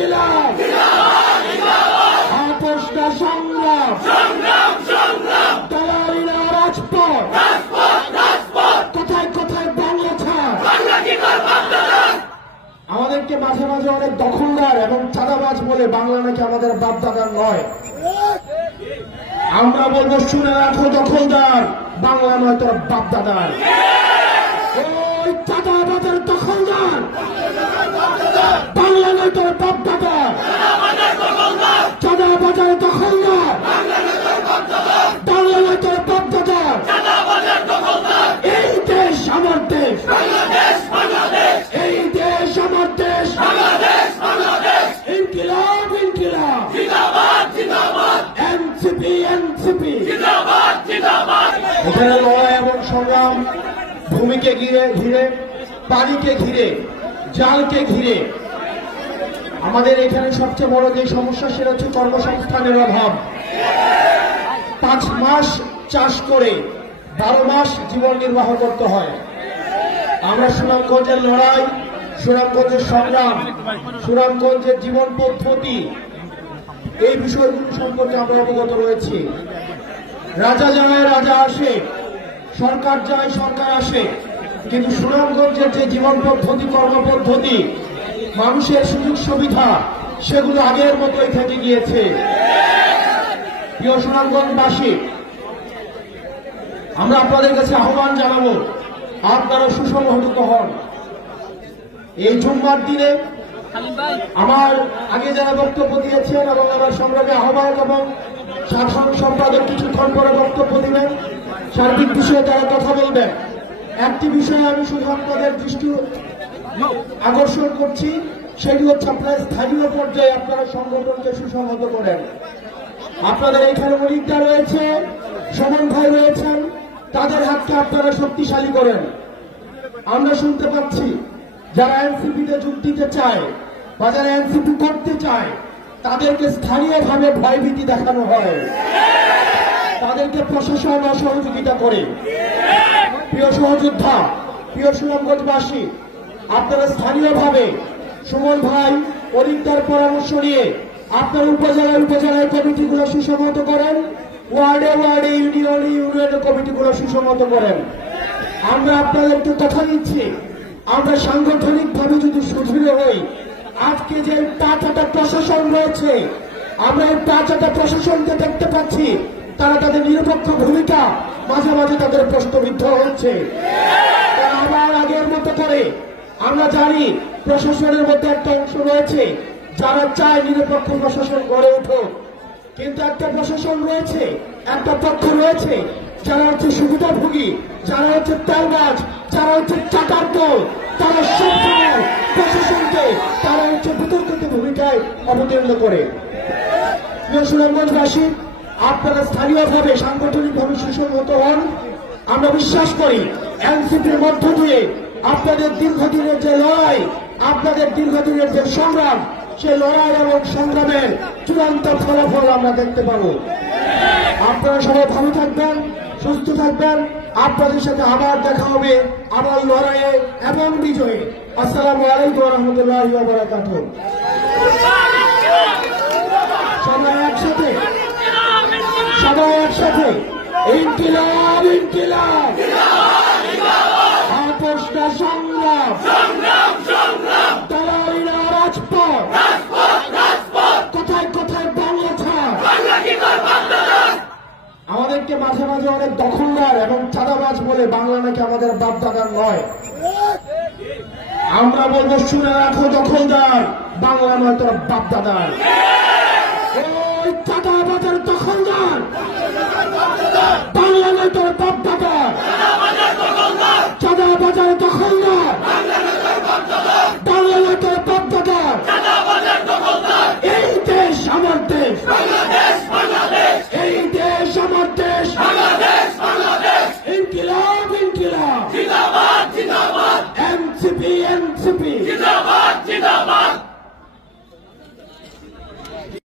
ইনকিলাব আপোষটা সংগ্রাম দালালিরা রাজপথ কোথায় কোথায় বাংলা ছাড়। আমাদেরকে মাঝে মাঝে অনেক দখলদার এবং চাঁদাবাজ বলে বাংলা নাকি আমাদের বাপদাদার নয়। আমরা বলবো শুনে রাখো দখলদার, বাংলা নয় তোর বাপদাদার। ওই চাঁদাবাজের দখলদার, বাংলা নয় তোর বাপদাদার। চাঁদাবাজের দখলদার, বাংলা নয় তোর বাপদাদার। এই দেশ আমার দেশ, এই দেশ আমার দেশ। ইনকিলাব ইনকিলাব, এনসিপি এনসিপি। এখানে লড়াই এবং সংগ্রাম ভূমিকে ঘিরে, পানিকে ঘিরে, জালকে ঘিরে। আমাদের এখানে সবচেয়ে বড় যে সমস্যা সেটা হচ্ছে কর্মসংস্থানের অভাব। 5 মাস চাষ করে 12 মাস জীবন নির্বাহ করতে হয়। আমরা সুনামগঞ্জের লড়াই, সুনামগঞ্জের সংগ্রাম, সুনামগঞ্জের জীবন পদ্ধতি, এই বিষয়গুলো সম্পর্কে আমরা অবগত রয়েছি। রাজা যায় রাজা আসে, সরকার যায় সরকার আসে, কিন্তু সুনামগঞ্জের যে জীবন পদ্ধতি, কর্মপদ্ধতি, মানুষের সুযোগ সুবিধা, সেগুলো আগের মতোই থেকে গিয়েছে। প্রিয় সুনামগঞ্জবাসী, আমরা আপনাদের কাছে আহ্বান জানাবো, আপনারা সুসংহত হন। এই জুম্মার দিনে আমার আগে যারা বক্তব্য দিয়েছেন এবং আমার সংগ্রামী আহ্বায়ক এবং সাধারণ সম্পাদক কিছুক্ষণ পরে বক্তব্য দিবেন, সার্বিক বিষয়ে তারা কথা বলবেন। একটি বিষয়ে আমি শুধু আপনাদের দৃষ্টি আকর্ষণ করছি, সেটি হচ্ছে আপনার স্থানীয় পর্যায়ে আপনারা সংগঠনকে সুসংহত করেন। আপনাদের এখানে মনিকদা রয়েছে, সুমন ভাই রয়েছেন, তাদের হাতকে আপনারা শক্তিশালী করেন। আমরা শুনতে পাচ্ছি যারা এনসিপিতে যোগ দিতে চায় বা যারা এনসিপি করতে চায়, তাদেরকে স্থানীয়ভাবে ভয়ভীতি দেখানো হয়, তাদেরকে প্রশাসন অসহযোগিতা করে। প্রিয় সহযোদ্ধা, প্রিয় সুনামগঞ্জবাসী, আপনারা স্থানীয়ভাবে সুমন ভাই অলিকদার পরামর্শ নিয়ে আপনার উপজেলায় কমিটিগুলো সুসংহত করেন, ওয়ার্ডে ওয়ার্ডে ইউনিয়নে কমিটিগুলো সুসংহত করেন। আমরা আপনাদেরকে কথা দিচ্ছি, আমরা সাংগঠনিকভাবে যদি সুদৃঢ় হই, আজকে যে পাঁচটা প্রশাসন রয়েছে, আমরা এই পাঁচটা প্রশাসনকে দেখতে পাচ্ছি, তারা তাদের নিরপেক্ষ ভূমিকা মাঝে মাঝে তাদের প্রশ্নবিদ্ধ হচ্ছে। আবার আগের মতো করে আমরা জানি প্রশাসনের মধ্যে একটা অংশ রয়েছে যারা চায় নিরপেক্ষ প্রশাসন গড়ে উঠুক, কিন্তু একটা প্রশাসন রয়েছে, একটা পক্ষ রয়েছে যারা হচ্ছে সুবিধাভোগী, যারা হচ্ছে তেলবাজ, যারা হচ্ছে চাকার দল, তারা সবসময় প্রশাসনকে তারা হচ্ছে বিতর্কিত ভূমিকায় অবতীর্ণ করে। প্রিয় সুনামগঞ্জবাসী, আপনারা স্থানীয়ভাবে সাংগঠনিকভাবে সুসংহত হন। আমরা বিশ্বাস করি এনসিপির মধ্য দিয়ে আপনাদের দীর্ঘদিনের যে লড়াই, আপনাদের দীর্ঘদিনের যে সংগ্রাম, সে লড়াই এবং সংগ্রামের চূড়ান্ত ফলাফল আমরা দেখতে পাবো। আপনারা সবাই ভালো থাকবেন, সুস্থ থাকবেন। আপনাদের সাথে আবার দেখা হবে, আবার লড়াইয়ে এবং বিজয়ে। আসসালামু আলাইকুম ওয়া রাহমাতুল্লাহি ওয়া বারাকাতুহু। সবাই একসাথে ইনকিলাব ইনকিলাব, আপোষটা সংগ্রাম দালালিরা রাজপথ কোথায় কোথায় বাংলা ছাড়। আমাদেরকে মাঝে মাঝে অনেক দখলদার এবং চাঁদাবাজ বলে বাংলা নাকি আমাদের বাপদাদার নয়। আমরা বলবো শুনে রাখো দখলদার, বাংলা নয় তোর বাপদাদার। ওই চাঁদাবাজের দখলদার, বাংলা নয় তোর বাপদাদার।